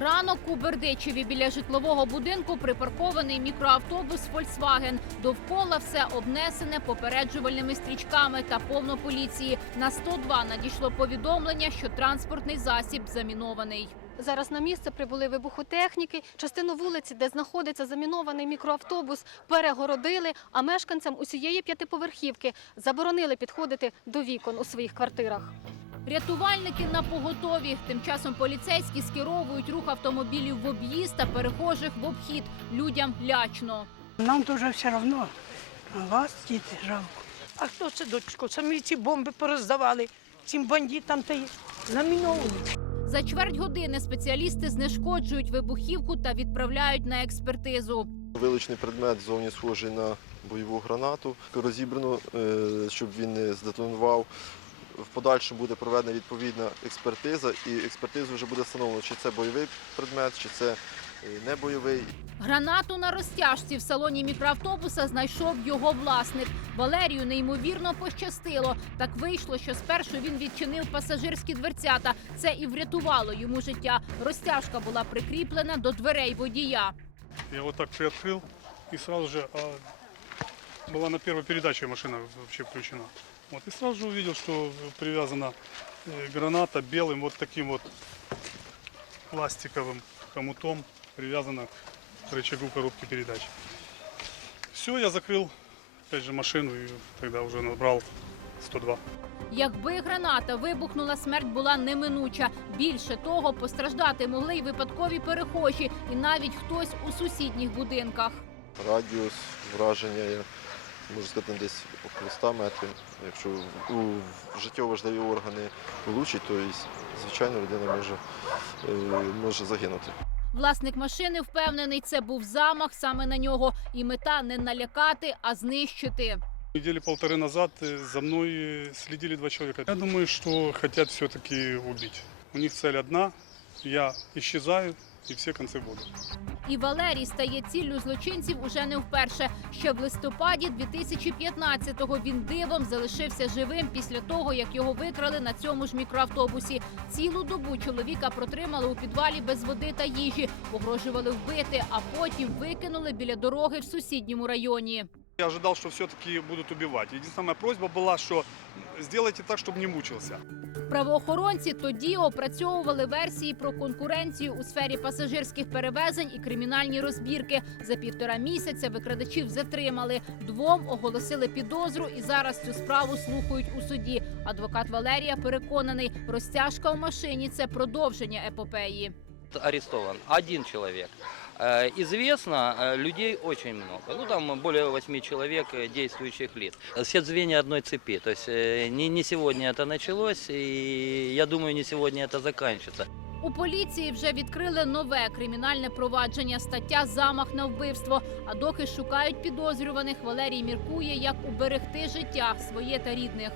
Ранок у Бердичеві біля житлового будинку припаркований мікроавтобус Volkswagen. Довкола все обнесене попереджувальними стрічками та повно поліції. На 102 надійшло повідомлення, що транспортний засіб замінований. Зараз на місце прибули вибухотехніки. Частину вулиці, де знаходиться замінований мікроавтобус, перегородили, а мешканцям усієї п'ятиповерхівки заборонили підходити до вікон у своїх квартирах. Рятувальники на поготові. Тим часом поліцейські скеровують рух автомобілів в об'їзд та перехожих в обхід. Людям лячно. Нам дуже все одно. А вас, діти, жалко. А хто це, дочко? Самі ці бомби пороздавали цим бандитам та й заміновані. За чверть години спеціалісти знешкоджують вибухівку та відправляють на експертизу. Вилучений предмет зовні схожий на бойову гранату. Розібрано, е, щоб він не здетонував. В подальшому буде проведена відповідна експертиза, і експертизу вже буде встановлено, чи це бойовий предмет, чи це е, не бойовий. Гранату на розтяжці в салоні мікроавтобуса знайшов його власник. Валерію неймовірно пощастило. Так вийшло, що спершу він відчинив пасажирські дверцята. Це і врятувало йому життя. Розтяжка була прикріплена до дверей водія. Я вот так приоткрыл, и сразу же была на первой передаче машина вообще включена. Вот, и сразу же увидел, что привязана э, граната белым вот таким вот пластиковым хомутом, привязана к рычагу коробки передач. Все, я закрыл, опять же, машину и тогда уже набрал 102. Якби граната вибухнула, смерть була неминуча. Більше того, постраждати могли й випадкові перехожі, і навіть хтось у сусідніх будинках. Радіус враження, я можу сказати, десь около 100 метрів. Якщо у життєво важливі органи влучить, то і, звичайно людина може, е, може загинути. Власник машини впевнений, це був замах саме на нього, і мета не налякати, а знищити. Недели полторы назад э, за мной э, следили два человека. Я думаю, что хотят все-таки убить. У них цель одна, я исчезаю, и все концы в воду. І Валерій стає ціллю злочинців уже не вперше. Ще в листопаді 2015-го він дивом залишився живим після того, як його викрали на цьому ж мікроавтобусі. Цілу добу чоловіка протримали у підвалі без води та їжі, погрожували вбити, а потім викинули біля дороги в сусідньому районі. Я ожидал, что все-таки будут убивать. Единственная просьба была, что сделайте так, чтобы не мучился. Правоохоронці тоді опрацьовували версії про конкуренцію у сфері пасажирських перевезень і кримінальні розбірки. За півтора місяця викрадачів затримали. Двом оголосили підозру і зараз цю справу слухають у суді. Адвокат Валерія переконаний, розтяжка в машині це продовження епопеї. арестован один человек. Э, Известно, э, людей очень много. Ну, там более восьми человек э, действующих лиц. Все звенья одной цепи. То есть э, не, не сегодня это началось, и я думаю, не сегодня это заканчивается. У поліції вже відкрили нове кримінальне провадження. Стаття замах на вбивство. А доки шукають підозрюваних, Валерій міркує, як уберегти життя своє та рідних.